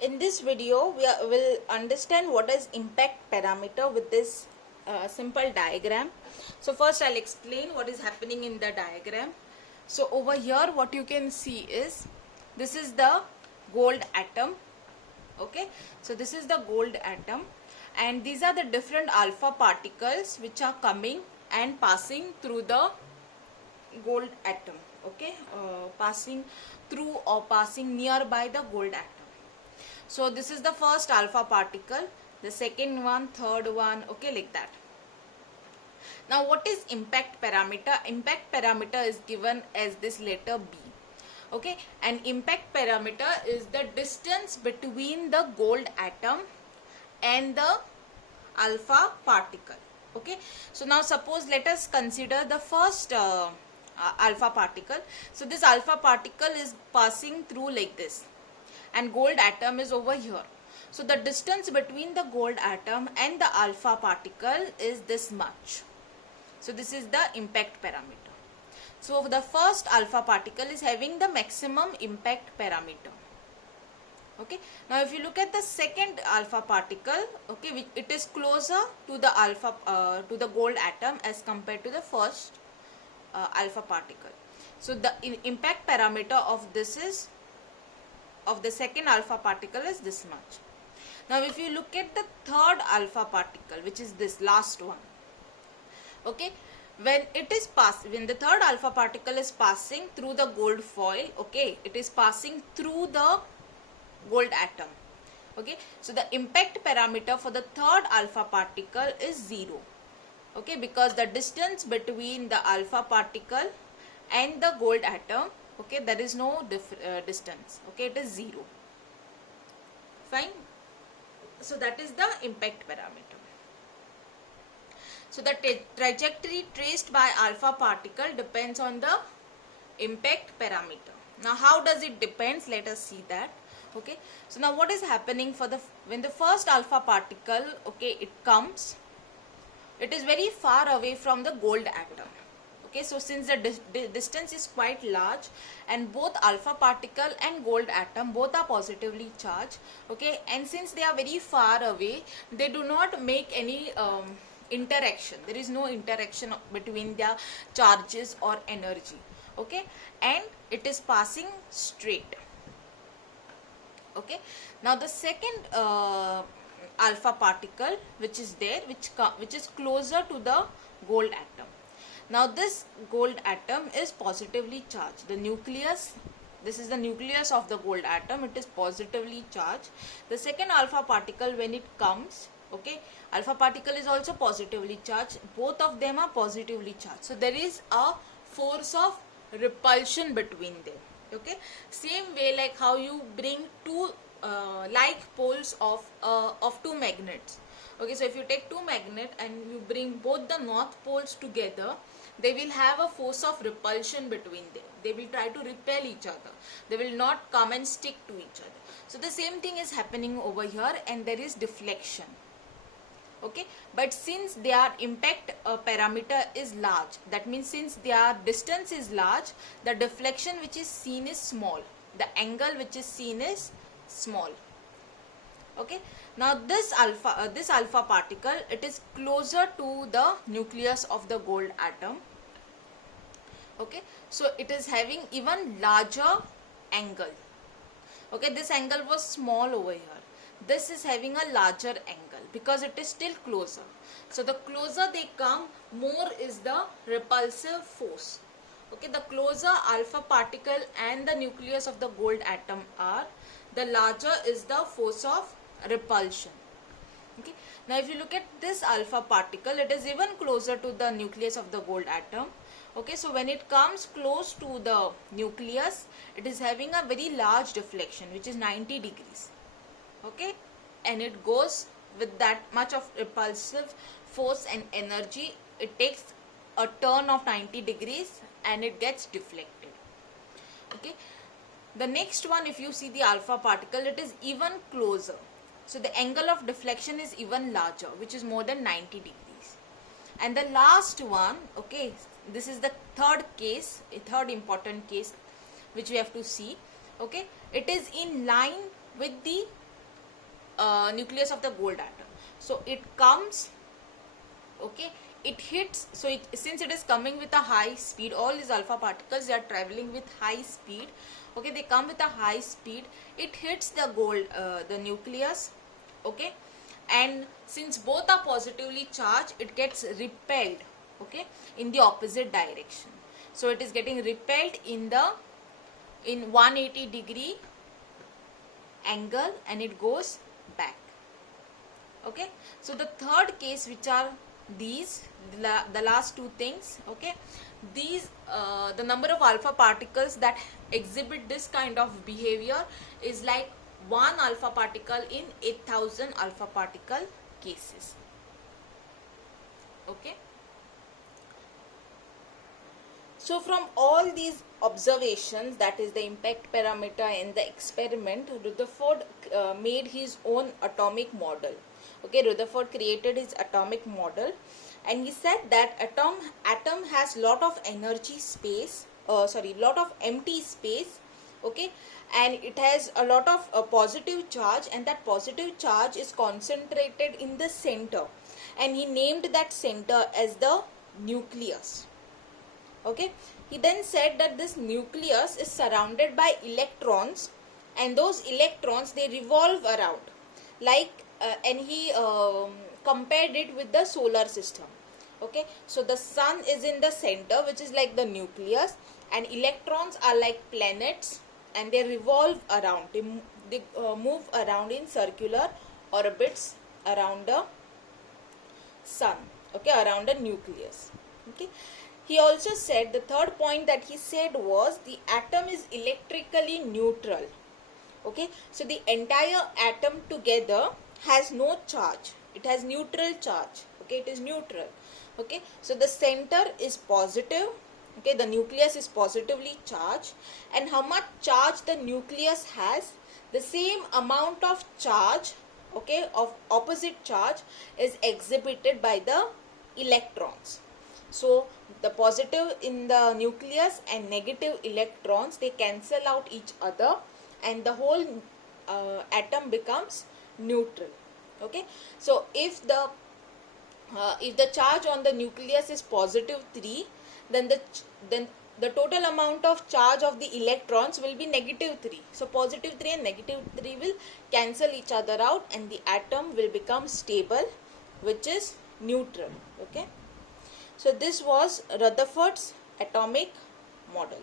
In this video, will understand what is impact parameter with this simple diagram. So first I'll explain what is happening in the diagram. So over here what you can see is, this is the gold atom. Okay, so this is the gold atom and these are the different alpha particles which are coming and passing through the gold atom. Okay, passing through or passing nearby the gold atom. So this is the first alpha particle, the second one, third one, okay, like that. Now what is impact parameter? Impact parameter is given as this letter B. Okay, and impact parameter is the distance between the gold atom and the alpha particle. Okay, so now suppose let us consider the first alpha particle. So this alpha particle is passing through like this and gold atom is over here. So the distance between the gold atom and the alpha particle is this much. So this is the impact parameter. So the first alpha particle is having the maximum impact parameter. Okay, now if you look at the second alpha particle, okay, it is closer to the alpha to the gold atom as compared to the first alpha particle. So the impact parameter of this is, of the second alpha particle, is this much. Now if you look at the third alpha particle, which is this last one, okay, when the third alpha particle is passing through the gold foil, okay, it is passing through the gold atom. Okay, so the impact parameter for the third alpha particle is 0. Okay, because the distance between the alpha particle and the gold atom, okay, there is no distance. Okay, it is 0. Fine. So that is the impact parameter. So the trajectory traced by alpha particle depends on the impact parameter. Now how does it depends? Let us see that. Okay, so now what is happening for when the first alpha particle, okay, it comes, it is very far away from the gold atom. Okay, so since the distance is quite large and both alpha particle and gold atom both are positively charged, okay, and since they are very far away, they do not make any interaction. There is no interaction between their charges or energy. Okay, and it is passing straight. Okay, now the second alpha particle which is there, which is closer to the gold atom. Now this gold atom is positively charged. The nucleus, this is the nucleus of the gold atom, it is positively charged. The second alpha particle, when it comes, okay, alpha particle is also positively charged. Both of them are positively charged. So there is a force of repulsion between them. Okay, same way like how you bring two like poles of two magnets. Okay, so if you take two magnets and you bring both the north poles together, they will have a force of repulsion between them. They will try to repel each other. They will not come and stick to each other. So the same thing is happening over here and there is deflection. Okay, but since their impact parameter is large, that means since their distance is large, the deflection which is seen is small. The angle which is seen is small. Okay, now this alpha particle, it is closer to the nucleus of the gold atom. Okay, so it is having even larger angle. Okay, this angle was small over here. This is having a larger angle because it is still closer. So the closer they come, more is the repulsive force. Okay, the closer alpha particle and the nucleus of the gold atom are, the larger is the force of repulsion. Okay, now if you look at this alpha particle, it is even closer to the nucleus of the gold atom. Okay, so when it comes close to the nucleus, it is having a very large deflection which is 90 degrees. Okay, and it goes with that much of repulsive force and energy. It takes a turn of 90 degrees and it gets deflected. Okay, the next one, if you see the alpha particle, it is even closer. So the angle of deflection is even larger, which is more than 90 degrees. And the last one, okay, this is the third case, a third important case which we have to see. Okay, it is in line with the nucleus of the gold atom. So it comes, okay, it hits, so since it is coming with a high speed, all these alpha particles, they are traveling with high speed, okay, they come with a high speed, it hits the the nucleus, okay, and since both are positively charged, it gets repelled, okay, in the opposite direction. So it is getting repelled in 180-degree angle, and it goes back. Okay, so the third case, which are these, the last two things, okay, these the number of alpha particles that exhibit this kind of behavior is like 1 alpha particle in 8,000 alpha particle cases. Okay, so from all these observations, that is the impact parameter and the experiment, Rutherford made his own atomic model. Okay, Rutherford created his atomic model, and he said that atom has lot of energy space, lot of empty space, okay, and it has a lot of positive charge, and that positive charge is concentrated in the center, and he named that center as the nucleus. Okay, he then said that this nucleus is surrounded by electrons, and those electrons, they revolve around, like and he compared it with the solar system. Okay, so the sun is in the center, which is like the nucleus, and electrons are like planets, and they revolve around, they move around in circular orbits around the sun, okay, around the nucleus. Okay, he also said, the third point that he said was, the atom is electrically neutral. Okay, so the entire atom together has no charge, it has neutral charge. Okay, it is neutral. Okay, so the center is positive, okay, the nucleus is positively charged, and how much charge the nucleus has, the same amount of charge, okay, of opposite charge is exhibited by the electrons. So the positive in the nucleus and negative electrons, they cancel out each other, and the whole atom becomes neutral. Okay, so if the charge on the nucleus is positive 3, then the total amount of charge of the electrons will be negative 3. So positive 3 and negative 3 will cancel each other out, and the atom will become stable, which is neutral. Okay, so this was Rutherford's atomic model.